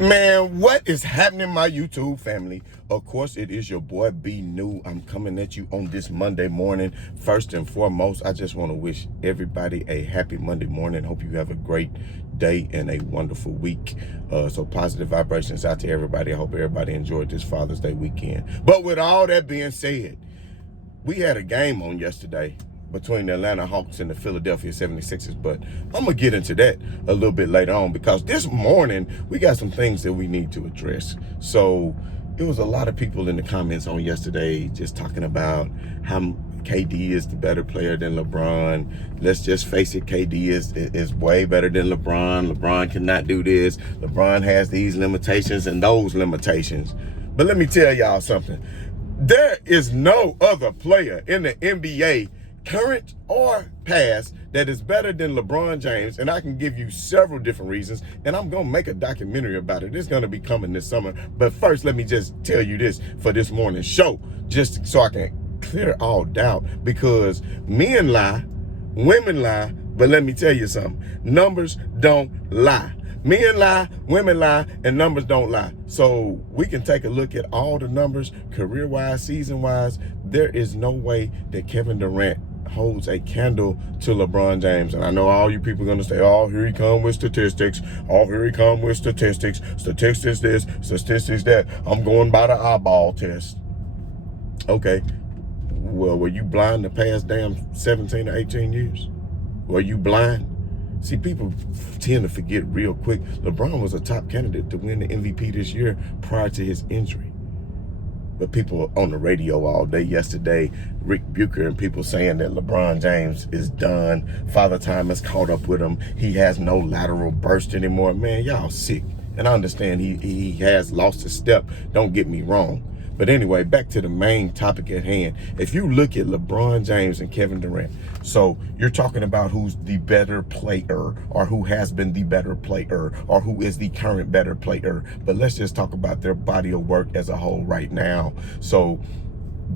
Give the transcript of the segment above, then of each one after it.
Man, what is happening, my YouTube family? Of course, it is your boy B New. I'm coming at you on this Monday morning. First and foremost, I just want to wish everybody a happy Monday morning. Hope you have a great day and a wonderful week. So positive vibrations out to everybody. I hope everybody enjoyed this Father's Day weekend. But with all that being said, we had a game on yesterday between the Atlanta Hawks and the Philadelphia 76ers, but I'm gonna get into that a little bit later on because this morning we got some things that we need to address. So it was a lot of people in the comments on yesterday just talking about how KD is the better player than LeBron. Let's just face it, KD is way better than LeBron. LeBron cannot do this. LeBron has these limitations and those limitations. But let me tell y'all something. There is no other player in the NBA, current or past, that is better than LeBron James, and I can give you several different reasons, and I'm going to make a documentary about it. It's going to be coming this summer. But first, let me just tell you this for this morning's show, just so I can clear all doubt, because men lie, women lie, but let me tell you something. Numbers don't lie. Men lie, women lie, and numbers don't lie. So we can take a look at all the numbers, career-wise, season-wise. There is no way that Kevin Durant holds a candle to LeBron James. And I know all you people are going to say, oh, here he come with statistics. Oh, here he come with statistics. Statistics this, statistics that. I'm going by the eyeball test. Okay. Well, were you blind the past damn 17 or 18 years? Were you blind? See, people tend to forget real quick. LeBron was a top candidate to win the MVP this year prior to his injury. But people on the radio all day yesterday, Rick Bucher and people saying that LeBron James is done. Father Time has caught up with him. He has no lateral burst anymore. Man, y'all sick. And I understand he has lost a step. Don't get me wrong. But anyway, back to the main topic at hand. If you look at LeBron James and Kevin Durant, so you're talking about who's the better player, or who has been the better player, or who is the current better player. But let's just talk about their body of work as a whole right now. So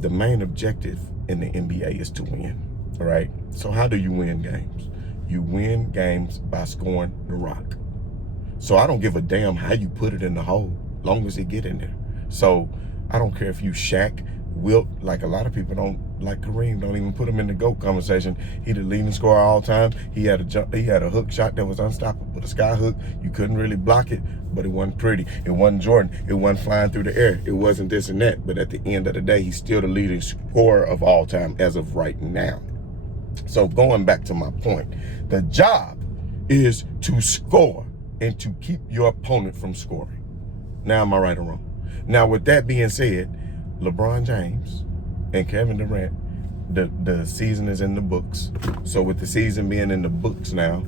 the main objective in the NBA is to win, all right? So how do you win games? You win games by scoring the rock. So I don't give a damn how you put it in the hole, long as it get in there. So I don't care if you Shaq, Wilt, like a lot of people don't, like Kareem, don't even put him in the GOAT conversation. He the leading scorer all time. He had a hook shot that was unstoppable. The sky hook, you couldn't really block it, but it wasn't pretty. It wasn't Jordan. It wasn't flying through the air. It wasn't this and that. But at the end of the day, he's still the leading scorer of all time as of right now. So going back to my point, the job is to score and to keep your opponent from scoring. Now, am I right or wrong? Now, with that being said, LeBron James and Kevin Durant, the season is in the books. So with the season being in the books now,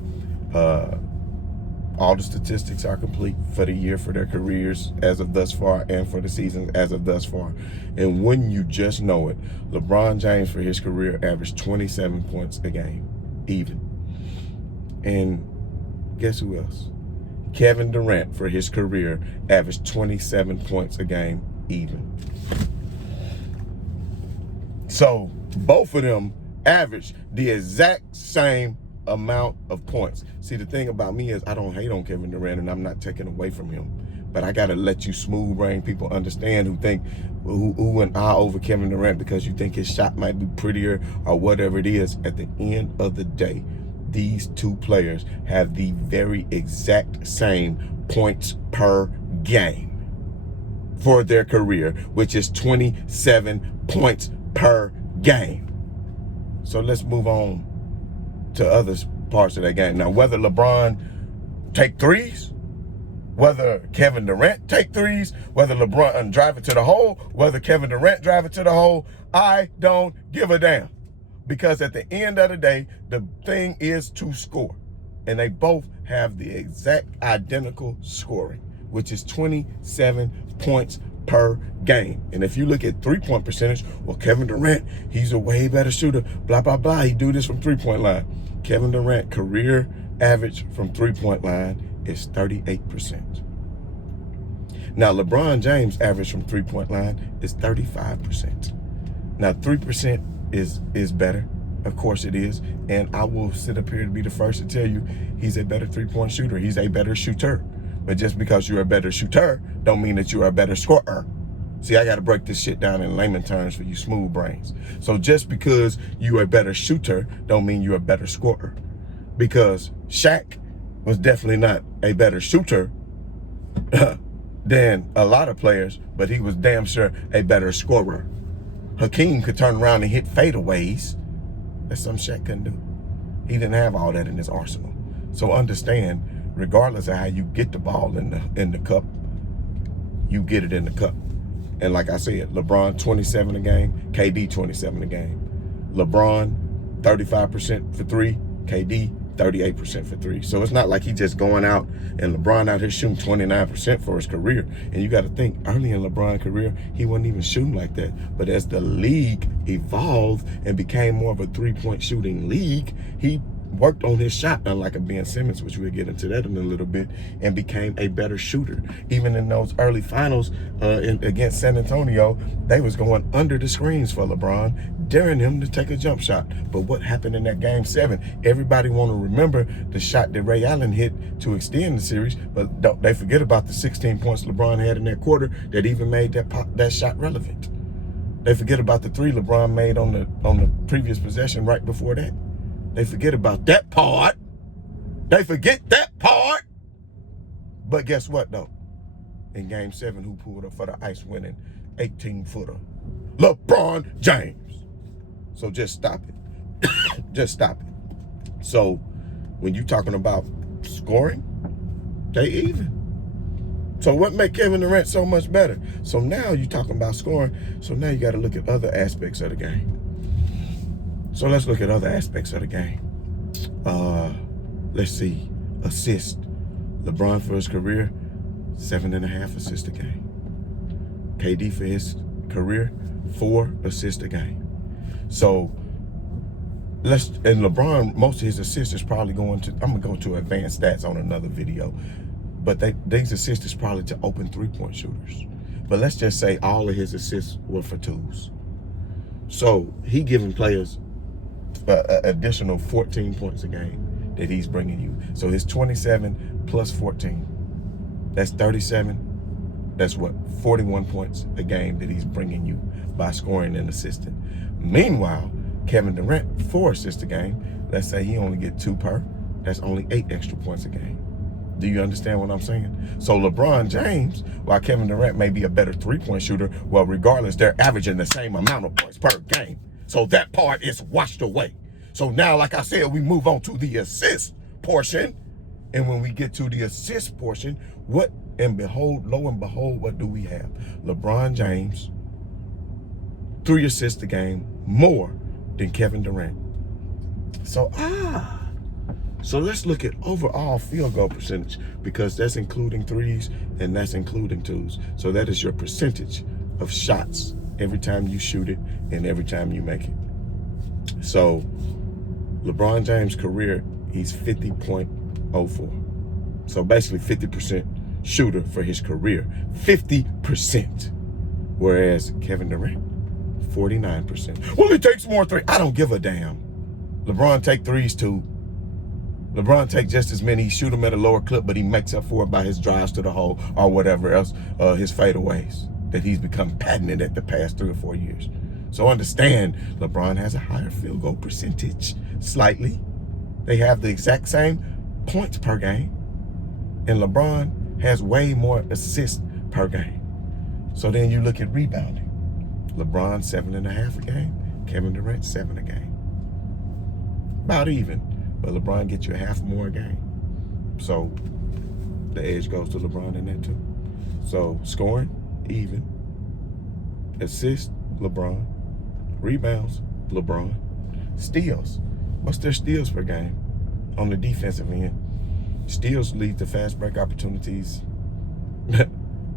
all the statistics are complete for the year, for their careers as of thus far, and for the season as of thus far. And when you just know it, LeBron James for his career averaged 27 points a game, even. And guess who else? Kevin Durant for his career averaged 27 points a game, even. So both of them averaged the exact same amount of points. See, the thing about me is I don't hate on Kevin Durant, and I'm not taking away from him. But I got to let you smooth brain people understand who think, who went over Kevin Durant because you think his shot might be prettier or whatever it is. At the end of the day, these two players have the very exact same points per game for their career, which is 27 points per game. So let's move on to other parts of that game. Now, whether LeBron take threes, whether Kevin Durant take threes, whether LeBron drive it to the hole, whether Kevin Durant drive it to the hole, I don't give a damn. Because at the end of the day, the thing is to score. And they both have the exact identical scoring, which is 27 points per game. And if you look at three-point percentage, well, Kevin Durant, he's a way better shooter, blah, blah, blah. He do this from three-point line. Kevin Durant career average from three-point line is 38%. Now, LeBron James average from three-point line is 35%. Now, 3% is better. Of course it is. And I will sit up here to be the first to tell you he's a better three-point shooter. He's a better shooter. But just because you're a better shooter don't mean that you're a better scorer. See, I got to break this shit down in layman terms for you smooth brains. So just because you're a better shooter don't mean you're a better scorer. Because Shaq was definitely not a better shooter than a lot of players, but he was damn sure a better scorer. Hakeem could turn around and hit fadeaways. That's something Shaq couldn't do. He didn't have all that in his arsenal. So understand, regardless of how you get the ball in the cup, you get it in the cup. And like I said, LeBron 27 a game, KD 27 a game. LeBron 35% for three, KD 38% for three. So it's not like he just going out and LeBron out here shooting 29% for his career. And you got to think, early in LeBron's career, he wasn't even shooting like that. But as the league evolved and became more of a three-point shooting league, he worked on his shot, unlike a Ben Simmons, which we'll get into that in a little bit, and became a better shooter. Even in those early finals against San Antonio, they was going under the screens for LeBron, daring him to take a jump shot. But what happened in that game 7? Everybody want to remember the shot that Ray Allen hit to extend the series, but don't they forget about the 16 points LeBron had in that quarter that even made that shot relevant. They forget about the 3 LeBron made on the previous possession right before that. They forget about that part. They forget that part. But guess what, though? In Game 7, who pulled up for the ice-winning 18-footer? LeBron James. So just stop it. Just stop it. So when you're talking about scoring, they even. So what make Kevin Durant so much better? So now you're talking about scoring. So now you got to look at other aspects of the game. So let's look at other aspects of the game. Let's see. Assist. LeBron for his career, 7.5 assists a game. KD for his career, 4 assists a game. So and LeBron, most of his assists is probably going to, I'm gonna go to advanced stats on another video, but these assists is probably to open 3-point shooters. But let's just say all of his assists were for 2s. So he giving players additional 14 points a game that he's bringing you. So his 27 plus 14, that's 37. That's what, 41 points a game that he's bringing you by scoring and assisting. Meanwhile, Kevin Durant, 4 assists a game. Let's say he only get 2 per. That's only 8 extra points a game. Do you understand what I'm saying? So LeBron James, while Kevin Durant may be a better 3-point shooter, well, regardless, they're averaging the same amount of points per game. So that part is washed away. So now, like I said, we move on to the assist portion. And when we get to the assist portion, lo and behold, what do we have? LeBron James, 3 assists a game, more than Kevin Durant. So let's look at overall field goal percentage, because that's including 3s and that's including 2s. So that is your percentage of shots every time you shoot it and every time you make it. So LeBron James' career, he's 50.04. So basically 50% shooter for his career. 50%. Whereas Kevin Durant, 49%. Well, he takes more 3. I don't give a damn. LeBron take 3s too. LeBron take just as many. He shoot them at a lower clip, but he makes up for it by his drives to the hole or whatever else, his fadeaways that he's become patented at the past 3 or 4 years. So understand, LeBron has a higher field goal percentage, slightly. They have the exact same points per game, and LeBron has way more assists per game. So then you look at rebounding. LeBron 7.5 a game, Kevin Durant 7 a game. About even, but LeBron gets you a half more a game. So the edge goes to LeBron in that too. So scoring, even. Assist, LeBron. Rebounds, LeBron. Steals. What's their steals per game on the defensive end? Steals lead to fast break opportunities.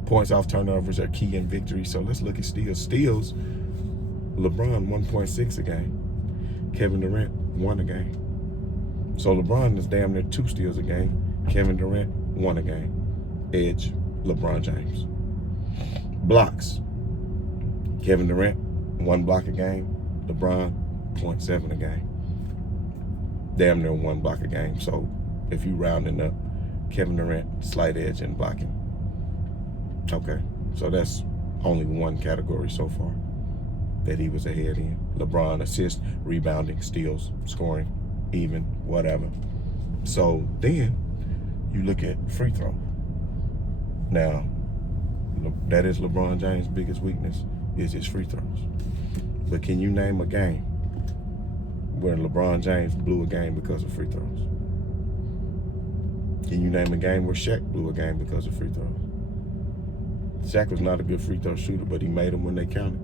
Points off turnovers are key in victory. So let's look at steals. Steals, LeBron 1.6 a game. Kevin Durant 1 a game. So LeBron is damn near 2 steals a game. Kevin Durant 1 a game. Edge, LeBron James. Blocks. Kevin Durant 1 block a game. LeBron 0.7 a game. Damn near 1 block a game. So if you rounding up, Kevin Durant, slight edge in blocking. Okay, so that's only one category so far that he was ahead in. LeBron, assists, rebounding, steals, scoring, even, whatever. So then you look at free throw. Now, that is LeBron James' biggest weakness, is his free throws. But can you name a game where LeBron James blew a game because of free throws? Can you name a game where Shaq blew a game because of free throws? Shaq was not a good free throw shooter, but he made them when they counted.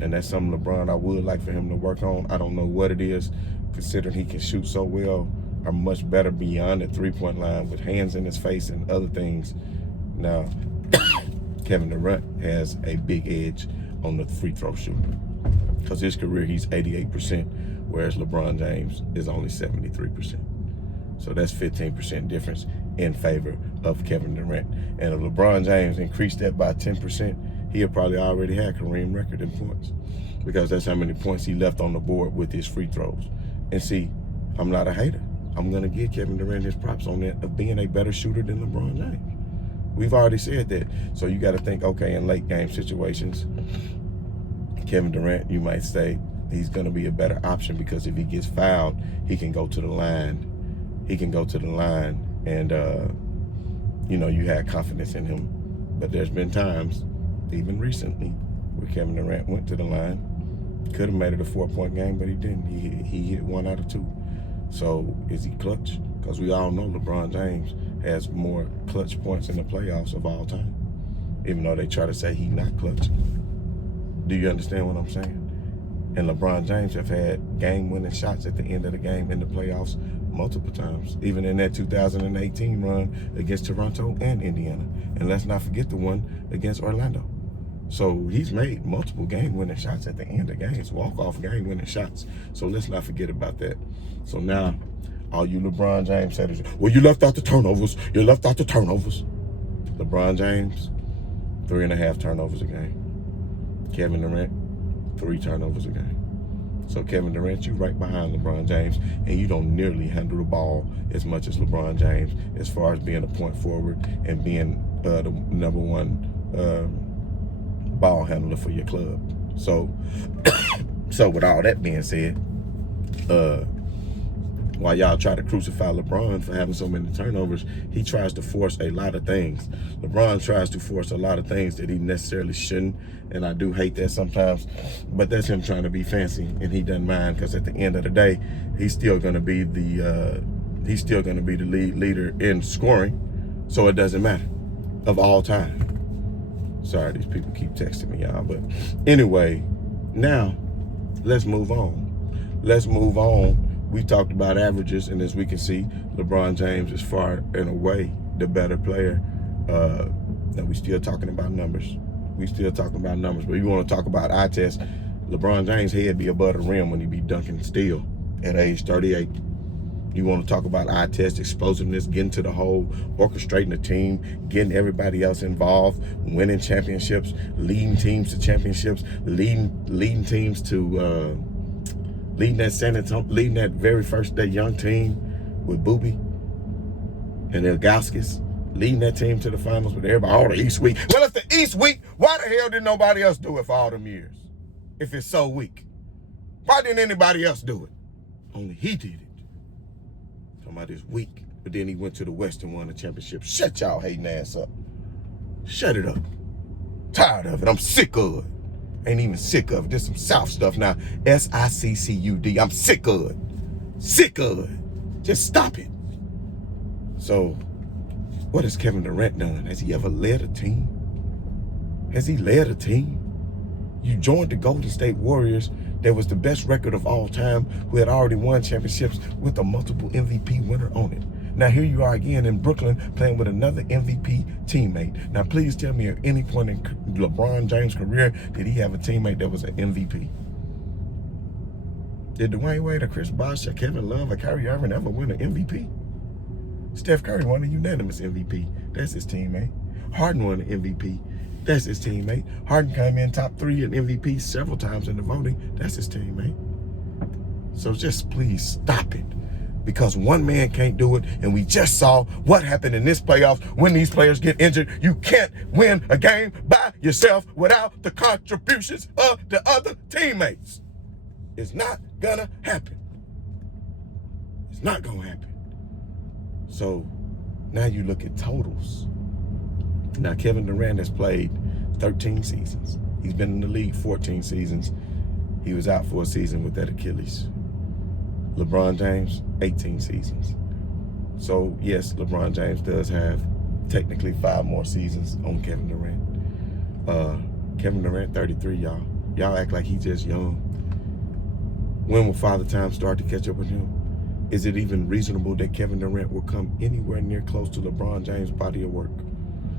And that's something LeBron I would like for him to work on. I don't know what it is, considering he can shoot so well, or much better beyond the three-point line with hands in his face and other things. Now, Kevin Durant has a big edge on the free throw shooting, because his career, he's 88%, whereas LeBron James is only 73%. So that's 15% difference in favor of Kevin Durant. And if LeBron James increased that by 10%, he'll probably already had Kareem record in points, because that's how many points he left on the board with his free throws. And see, I'm not a hater. I'm going to give Kevin Durant his props on that of being a better shooter than LeBron James. We've already said that. So you got to think, okay, in late game situations, Kevin Durant, you might say he's going to be a better option, because if he gets fouled, he can go to the line. He can go to the line and, you had confidence in him. But there's been times, even recently, where Kevin Durant went to the line, could have made it a 4-point game, but he didn't. He hit 1 out of 2. So is he clutch? Because we all know LeBron James has more clutch points in the playoffs of all time, even though they try to say he's not clutch. Do you understand what I'm saying? And LeBron James have had game-winning shots at the end of the game in the playoffs multiple times, even in that 2018 run against Toronto and Indiana. And let's not forget the one against Orlando. So he's made multiple game-winning shots at the end of games, walk-off game-winning shots. So let's not forget about that. So now, all you LeBron James haters, well, you left out the turnovers. You left out the turnovers. LeBron James, 3.5 turnovers a game. Kevin Durant, 3 turnovers a game. So Kevin Durant, you right behind LeBron James, and you don't nearly handle the ball as much as LeBron James, as far as being a point forward and being the number one ball handler for your club. So, so with all that being said, while y'all try to crucify LeBron for having so many turnovers, he tries to force a lot of things. LeBron tries to force a lot of things that he necessarily shouldn't, and I do hate that sometimes, but that's him trying to be fancy, and he doesn't mind, because at the end of the day, he's still going to be the lead leader in scoring, so it doesn't matter, of all time. Sorry, these people keep texting me, y'all, but anyway, now let's move on. Let's move on. We talked about averages, and as we can see, LeBron James is far and away the better player. And we still talking about numbers. But you want to talk about eye test, LeBron James' head be above the rim when he be dunking still at age 38. You want to talk about eye test, explosiveness, getting to the hole, orchestrating the team, getting everybody else involved, winning championships, leading teams to championships, leading teams to leading that very first day young team with Boobie and Ilgauskas, leading that team to the finals with everybody, all the East week. Well, if the East week, why the hell did nobody else do it for all them years? If it's so weak, why didn't anybody else do it? Only he did it. Talking about this week, but then he went to the West and won the championship. Shut y'all hating ass up. Shut it up. Tired of it. I'm sick of it. Ain't even sick of it. There's some South stuff now. SICCUD. I'm sick of it. Sick of it. Just stop it. So, what has Kevin Durant done? Has he ever led a team? Has he led a team? You joined the Golden State Warriors that was the best record of all time, who had already won championships with a multiple MVP winner on it. Now here you are again in Brooklyn playing with another MVP teammate. Now please tell me at any point in LeBron James' career did he have a teammate that was an MVP? Did Dwayne Wade or Chris Bosh or Kevin Love or Kyrie Irving ever win an MVP? Steph Curry won a unanimous MVP. That's his teammate. Harden won an MVP. That's his teammate. Harden came in top 3 in MVP several times in the voting. That's his teammate. So just please stop it. because one man can't do it. And we just saw what happened in this playoffs when these players get injured. You can't win a game by yourself without the contributions of the other teammates. It's not gonna happen. It's not gonna happen. So now you look at totals. Now Kevin Durant has played 13 seasons. He's been in the league 14 seasons. He was out for a season with that Achilles. LeBron James, 18 seasons. So yes, LeBron James does have technically 5 more seasons on Kevin Durant. Kevin Durant, 33, y'all. Y'all act like he's just young. When will Father Time start to catch up with him? Is it even reasonable that Kevin Durant will come anywhere near close to LeBron James' body of work?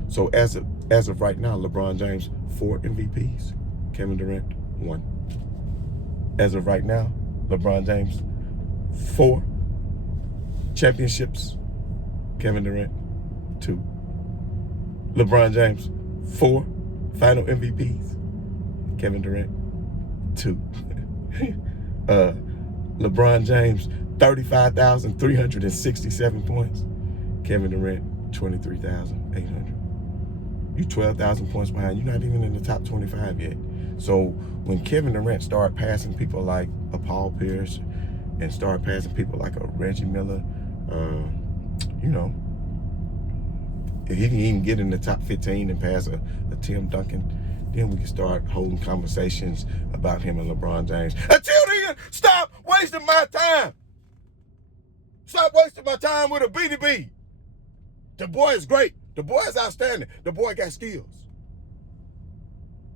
So as of right now, LeBron James, 4 MVPs. Kevin Durant, 1. As of right now, LeBron James, 4 championships. Kevin Durant, 2. LeBron James, 4 final MVPs. Kevin Durant, 2. LeBron James, 35,367 points. Kevin Durant, 23,800. You 12,000 points behind. You're not even in the top 25 yet. So when Kevin Durant started passing people like a Paul Pierce and started passing people like a Reggie Miller, if he can even get in the top 15 and pass a Tim Duncan, then we can start holding conversations about him and LeBron James. Until then, stop wasting my time. Stop wasting my time with a BDB. The boy is great. The boy is outstanding. The boy got skills.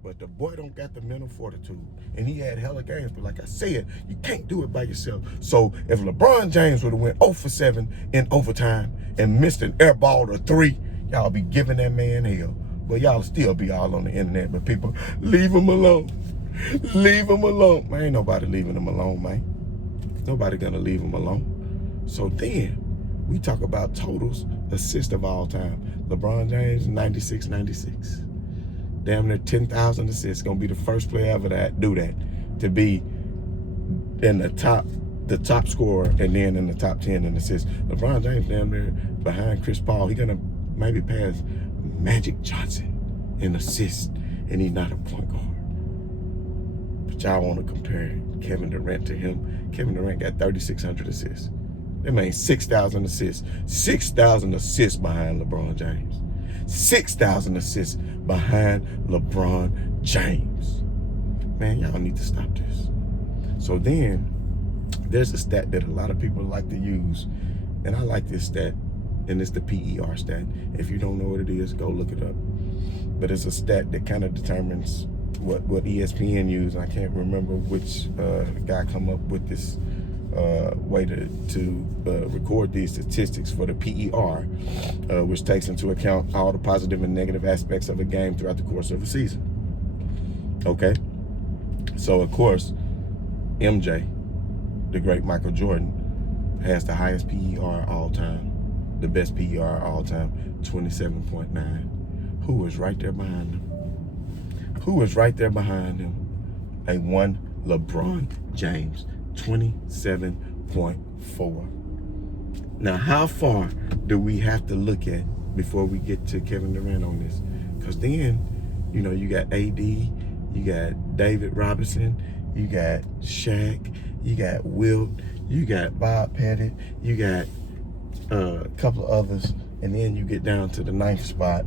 But the boy don't got the mental fortitude. And he had hella games. But like I said, you can't do it by yourself. So if LeBron James would have went 0 for 7 in overtime and missed an air ball to 3, y'all be giving that man hell. But y'all still be all on the internet. But people, leave him alone. Leave him alone. Man, ain't nobody leaving him alone, man. Nobody gonna leave him alone. So then, we talk about totals, assists of all time. LeBron James, 96. Damn near 10,000 assists. Gonna be the first player ever to do that. To be in the top scorer and then in the top 10 in assists. LeBron James damn near behind Chris Paul. He gonna maybe pass Magic Johnson in assists, and he's not a point guard. But y'all want to compare Kevin Durant to him. Kevin Durant got 3,600 assists. That means 6,000 assists. 6,000 assists behind LeBron James. 6,000 assists behind LeBron James. Man, y'all need to stop this. So then, there's a stat that a lot of people like to use, and I like this stat, and it's the PER stat. If you don't know what it is, go look it up. But it's a stat that kind of determines what ESPN used. I can't remember which guy come up with this way to record these statistics for the PER, which takes into account all the positive and negative aspects of a game throughout the course of a season. Okay? So, of course, MJ, the great Michael Jordan, has the highest PER all time, the best PER all time, 27.9. Who is right there behind him? Who is right there behind him? A one LeBron James, 27.4. Now, how far do we have to look at before we get to Kevin Durant on this? Because then, you got AD, you got David Robinson, you got Shaq, you got Wilt, you got Bob Pettit, you got a couple of others, and then you get down to the 9th spot,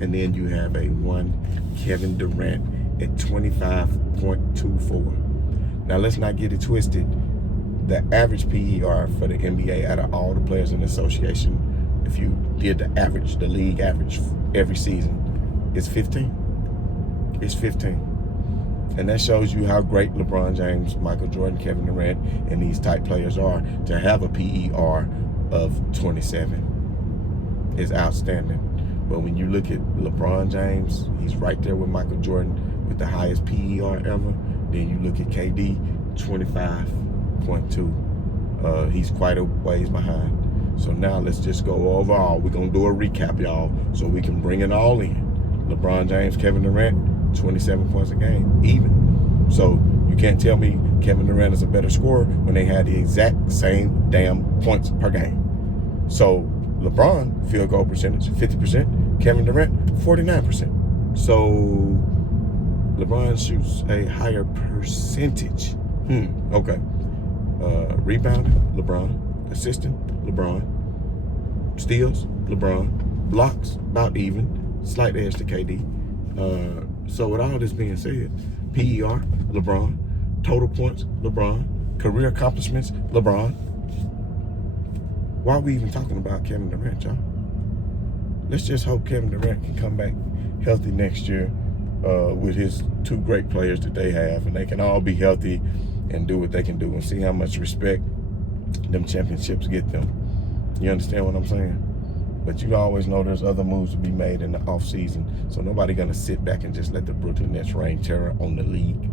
and then you have a one Kevin Durant at 25.24. Now, let's not get it twisted. The average PER for the NBA out of all the players in the association, if you did the average, the league average every season, is 15. It's 15. And that shows you how great LeBron James, Michael Jordan, Kevin Durant, and these type players are. To have a PER of 27 is outstanding. But when you look at LeBron James, he's right there with Michael Jordan with the highest PER ever. Then you look at KD, 25.2. He's quite a ways behind. So now let's just go overall. We're going to do a recap, y'all, so we can bring it all in. LeBron James, Kevin Durant, 27 points a game, even. So You can't tell me Kevin Durant is a better scorer when they had the exact same damn points per game. So LeBron, field goal percentage, 50%. Kevin Durant, 49%. So LeBron shoots a higher percentage. Okay. Rebounding, LeBron. Assisting, LeBron. Steals, LeBron. Blocks, about even. Slight edge to KD. So with all this being said, PER, LeBron. Total points, LeBron. Career accomplishments, LeBron. Why are we even talking about Kevin Durant, y'all? Let's just hope Kevin Durant can come back healthy next year with his two great players that they have, and they can all be healthy and do what they can do and see how much respect them championships get them. You understand what I'm saying? But you always know there's other moves to be made in the offseason, so nobody going to sit back and just let the Brooklyn Nets reign terror on the league.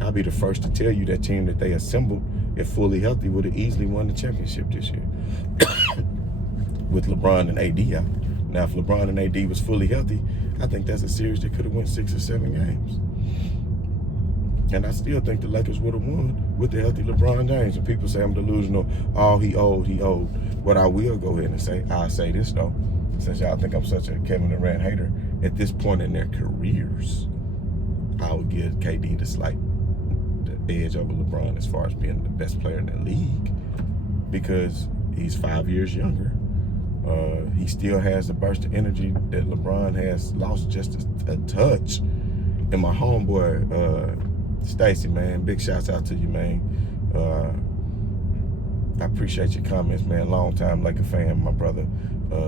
I'll be the first to tell you that team that they assembled, if fully healthy, would have easily won the championship this year with LeBron and AD out. Now, if LeBron and AD was fully healthy, I think that's a series that could have won 6 or 7 games. And I still think the Lakers would have won with the healthy LeBron James. And people say I'm delusional. Oh, he old. What I will go ahead and say, I'll say this, though, since y'all think I'm such a Kevin Durant hater, at this point in their careers, I would give KD the edge over LeBron as far as being the best player in the league, because he's 5 years younger. He still has the burst of energy that LeBron has lost just a touch. And my homeboy, Stacy, man, big shouts out to you, man. I appreciate your comments, man. Long time Laker fan, my brother,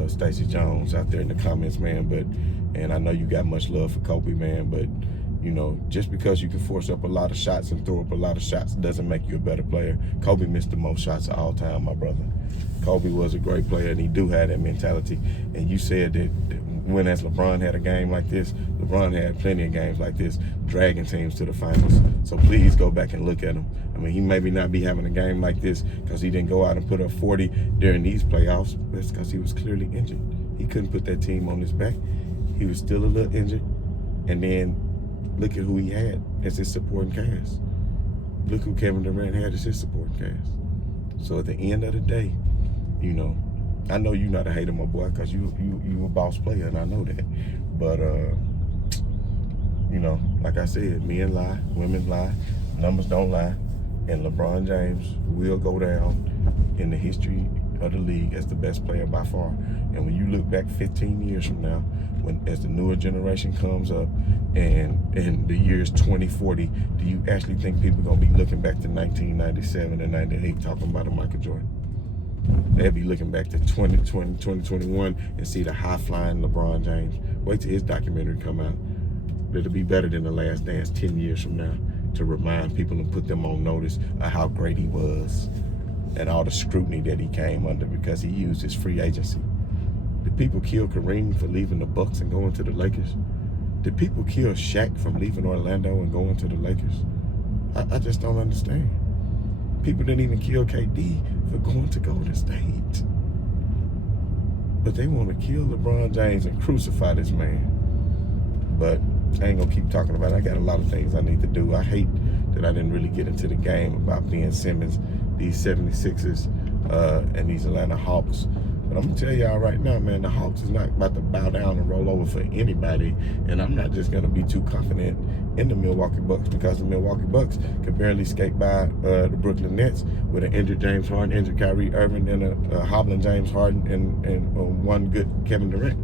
Stacy Jones, out there in the comments, man. And I know you got much love for Kobe, man, but you know, just because you can force up a lot of shots and throw up a lot of shots doesn't make you a better player. Kobe missed the most shots of all time, my brother. Kobe was a great player, and he do have that mentality. And you said that when has LeBron had a game like this? LeBron had plenty of games like this, dragging teams to the finals. So please go back and look at him. I mean, he maybe not be having a game like this because he didn't go out and put up 40 during these playoffs. That's because he was clearly injured. He couldn't put that team on his back. He was still a little injured. And then look at who he had as his supporting cast. Look who Kevin Durant had as his supporting cast. So at the end of the day, you know, I know you're not a hater, my boy, because you a boss player, and I know that. But, you know, like I said, men lie, women lie, numbers don't lie, and LeBron James will go down in the history of the league as the best player by far. And when you look back 15 years from now, as the newer generation comes up, and in the years 2040, do you actually think people are going to be looking back to 1997 and 98 talking about a Michael Jordan? They'll be looking back to 2020, 2021 and see the high-flying LeBron James. Wait till his documentary come out. It'll be better than The Last Dance 10 years from now, to remind people and put them on notice of how great he was and all the scrutiny that he came under because he used his free agency. Did people kill Kareem for leaving the Bucks and going to the Lakers? Did people kill Shaq from leaving Orlando and going to the Lakers? I just don't understand. People didn't even kill KD for going to Golden State. But they want to kill LeBron James and crucify this man. But I ain't going to keep talking about it. I got a lot of things I need to do. I hate that I didn't really get into the game about Ben Simmons, these 76ers, and these Atlanta Hawks. But I'm going to tell y'all right now, man, the Hawks is not about to bow down and roll over for anybody. And I'm not just going to be too confident in the Milwaukee Bucks, because the Milwaukee Bucks could barely skate by the Brooklyn Nets with an injured James Harden, injured Kyrie Irving, and a hobbling James Harden and one good Kevin Durant.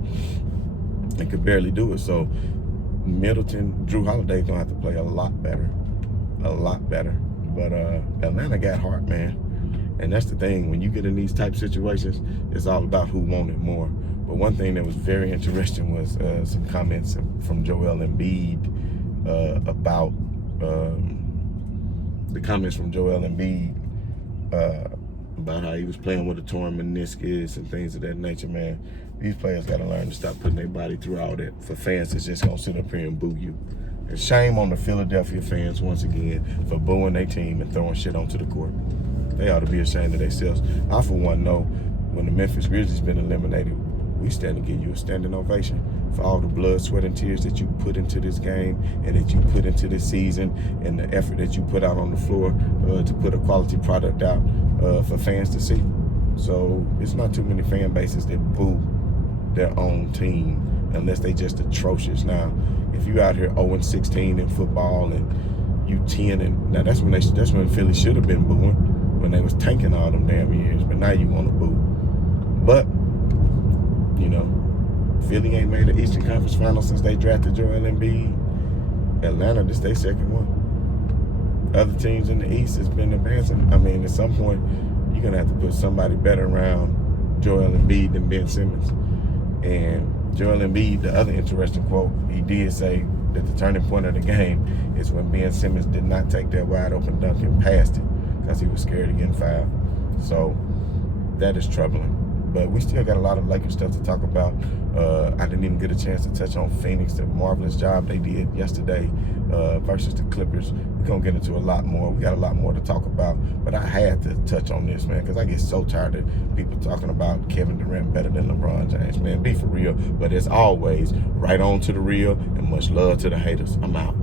They could barely do it. So Middleton, Drew Holiday's going to have to play a lot better. A lot better. But Atlanta got heart, man. And that's the thing. When you get in these type situations, it's all about who wanted more. But one thing that was very interesting was some comments from Joel Embid about the comments from Joel Embid about how he was playing with a torn meniscus and things of that nature, man. These players got to learn to stop putting their body through all that for fans that's just going to sit up here and boo you. And shame on the Philadelphia fans once again for booing their team and throwing shit onto the court. They ought to be ashamed of themselves. I, for one, know when the Memphis Grizzlies been eliminated, we stand to give you a standing ovation for all the blood, sweat, and tears that you put into this game and that you put into this season, and the effort that you put out on the floor to put a quality product out for fans to see. So it's not too many fan bases that boo their own team unless they just atrocious. Now, if you out here 0-16 in football and you 10, and now that's when Philly should have been booing, when they was tanking all them damn years. But now you want to boo. But you know, Philly ain't made the Eastern Conference Finals since they drafted Joel Embid. Atlanta, this their second one. Other teams in the East has been advancing. I mean, at some point, you're gonna have to put somebody better around Joel Embid than Ben Simmons. And Joel Embid, the other interesting quote, he did say that the turning point of the game is when Ben Simmons did not take that wide open dunk and passed it because he was scared of getting fouled. So that is troubling. But we still got a lot of Lakers stuff to talk about. I didn't even get a chance to touch on Phoenix, the marvelous job they did yesterday versus the Clippers. We're going to get into a lot more. We got a lot more to talk about. But I had to touch on this, man, because I get so tired of people talking about Kevin Durant better than LeBron James. Man, be for real. But as always, right on to the real, and much love to the haters. I'm out.